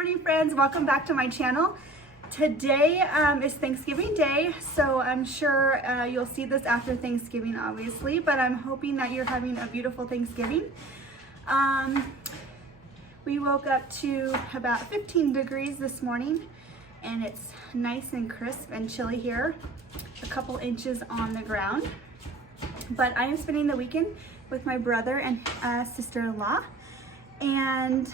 morning, friends. Welcome back to my channel. Today is Thanksgiving Day, so I'm sure you'll see this after Thanksgiving, obviously, but I'm hoping that you're having a beautiful Thanksgiving. We woke up to about 15 degrees this morning, and it's nice and crisp and chilly here, a couple inches on the ground. But I am spending the weekend with my brother and sister-in-law, and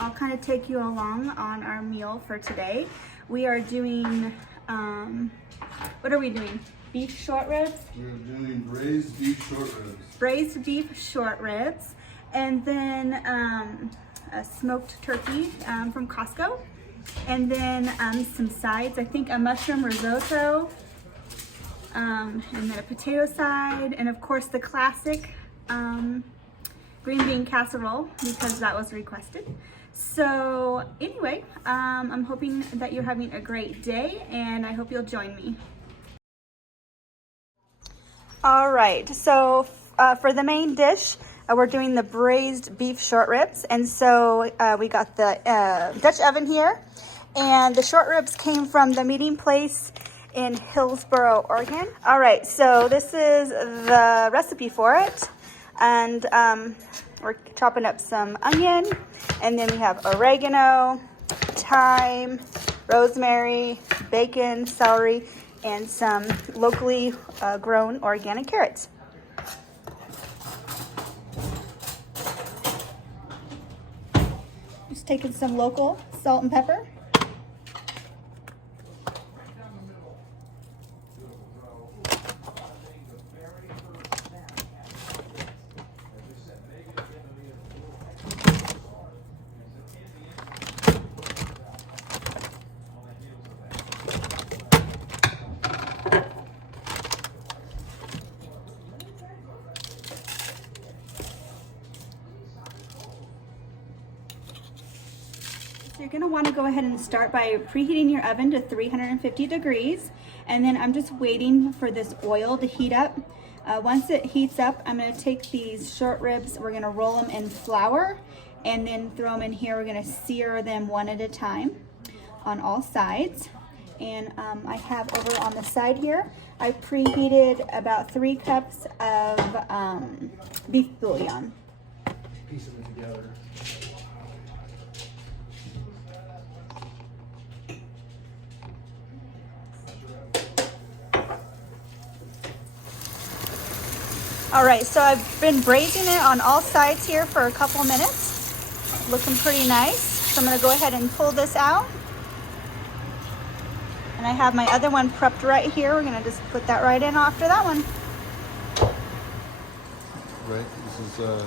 I'll kind of take you along on our meal for today. We are doing, what are we doing? Beef short ribs? We're doing braised beef short ribs. Braised beef short ribs, and then a smoked turkey from Costco, and then some sides. I think a mushroom risotto, and then a potato side, and of course the classic green bean casserole, because that was requested. So anyway, I'm hoping that you're having a great day, and I hope you'll join me. All right, so for the main dish, we're doing the braised beef short ribs. And so we got the Dutch oven here, and the short ribs came from the meeting place in Hillsboro, Oregon. All right, so this is the recipe for it. And we're chopping up some onion, and then we have oregano, thyme, rosemary, bacon, celery, and some locally grown organic carrots. Just taking some local salt and pepper. You're going to want to go ahead and start by preheating your oven to 350 degrees, and then I'm just waiting for this oil to heat up. Once it heats up, I'm going to take these short ribs, we're going to roll them in flour, and then throw them in here. We're going to sear them one at a time on all sides. And I have over on the side here, I preheated about 3 cups of beef bouillon. Piece them together. All right, so I've been braising it on all sides here for a couple minutes. Looking pretty nice. So I'm gonna go ahead and pull this out. And I have my other one prepped right here. We're gonna just put that right in after that one. Right, this is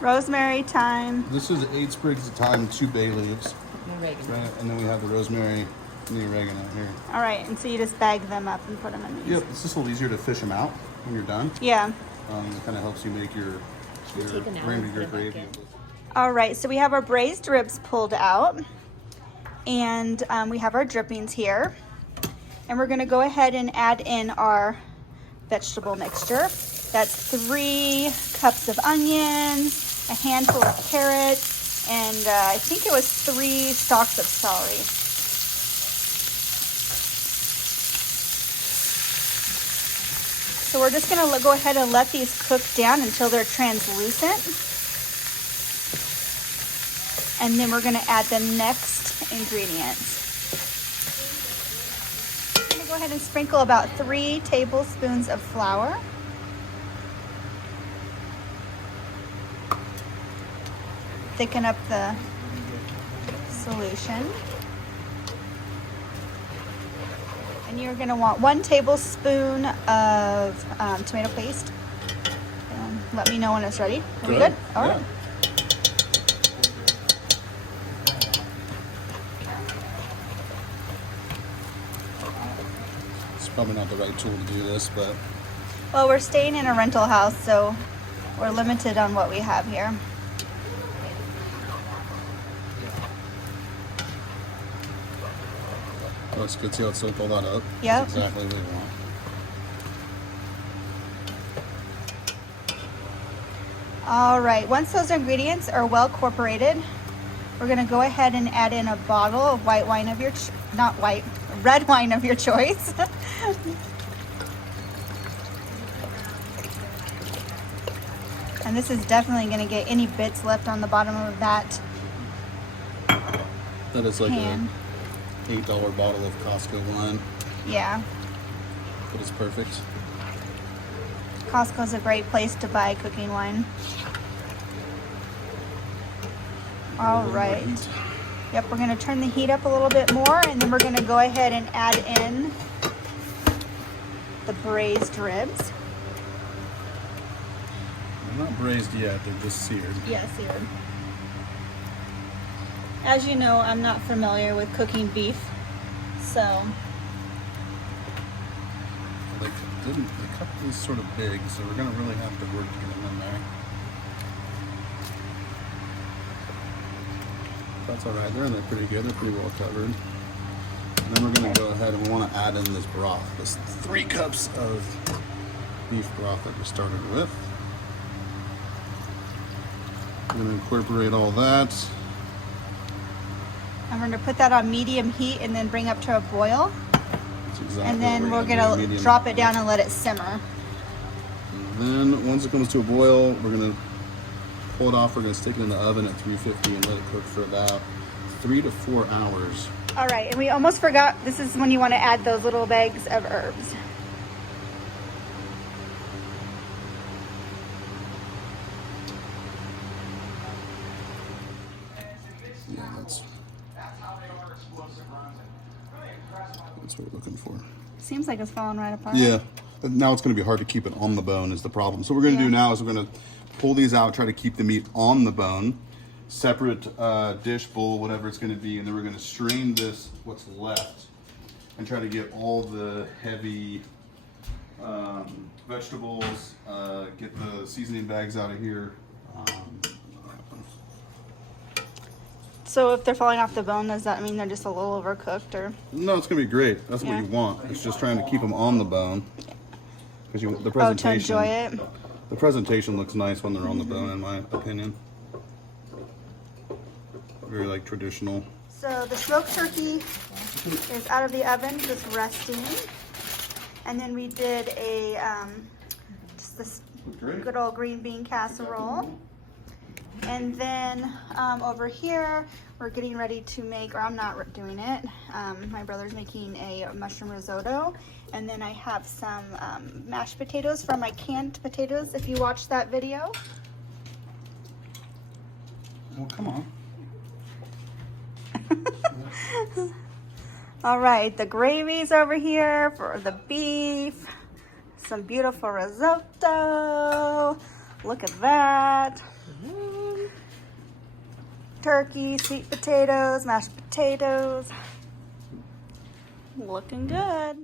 Rosemary, thyme. this is 8 sprigs of thyme, 2 bay leaves. Right, and then we have the rosemary and the oregano here. All right, and so you just bag them up and put them in these. Yep, it's just a little easier to fish them out when you're done. Yeah. It kind of helps you make your gravy. All right, so we have our braised ribs pulled out, and we have our drippings here. And we're gonna go ahead and add in our vegetable mixture. That's 3 cups of onions, a handful of carrots, and I think it was 3 stalks of celery. So we're just gonna go ahead and let these cook down until they're translucent. And then we're gonna add the next ingredients. I'm gonna go ahead and sprinkle about 3 tablespoons of flour. Thicken up the solution. And you're gonna want 1 tablespoon of tomato paste. Let me know when it's ready. Are we good? All right. It's probably not the right tool to do this, but... Well, we're staying in a rental house, so we're limited on what we have here. Looks good. See how it's soaked all that up? Yep. That's exactly what we want. All right, once those ingredients are well incorporated, we're gonna go ahead and add in a bottle of white wine of your, not white, red wine of your choice. And this is definitely gonna get any bits left on the bottom of that That is like pan. a $8 bottle of Costco wine, Yeah, but it's perfect. Costco's a great place to buy cooking wine. All A little more right. heat. Yep, we're gonna turn the heat up a little bit more, and then we're gonna go ahead and add in the braised ribs. They're not braised yet, they're just seared. Yes, seared. As you know, I'm not familiar with cooking beef, so They cut these sort of big, so we're gonna really have to work to get them in there. That's all right. They're in there pretty good. They're pretty well covered. And then we're gonna go ahead and we want to add in this broth. This 3 cups of beef broth that we started with. We're gonna incorporate all that. I'm gonna put that on medium heat and then bring up to a boil. That's exactly And then what we're do, gonna medium drop it heat. down and let it simmer. And then once it comes to a boil, we're gonna pull it off. We're gonna stick it in the oven at 350 and let it cook for about 3 to 4 hours. All right, and we almost forgot, this is when you wanna add those little bags of herbs. Yeah, that's what we're looking for. Seems like it's falling right apart. Yeah. Now it's going to be hard to keep it on the bone is the problem. So what we're going to do now is we're going to pull these out, try to keep the meat on the bone, separate dish, bowl, whatever it's going to be, and then we're going to strain this, what's left, and try to get all the heavy vegetables, get the seasoning bags out of here. So if they're falling off the bone, does that mean they're just a little overcooked, or? No, it's going to be great. That's Yeah. what you want. It's just trying to keep them on the bone. Because the Oh, to presentation, enjoy it? the presentation looks nice when they're on the bone, in my opinion. Very like traditional. So the smoked turkey is out of the oven, just resting. And then we did a, just this Great. good old green bean casserole. And then over here, we're getting ready to make, or I'm not doing it, my brother's making a mushroom risotto. And then I have some mashed potatoes from my canned potatoes, if you watched that video. Well, come on. All right, the gravy's over here for the beef. Some beautiful risotto. Look at that. Turkey, sweet potatoes, mashed potatoes. Looking good.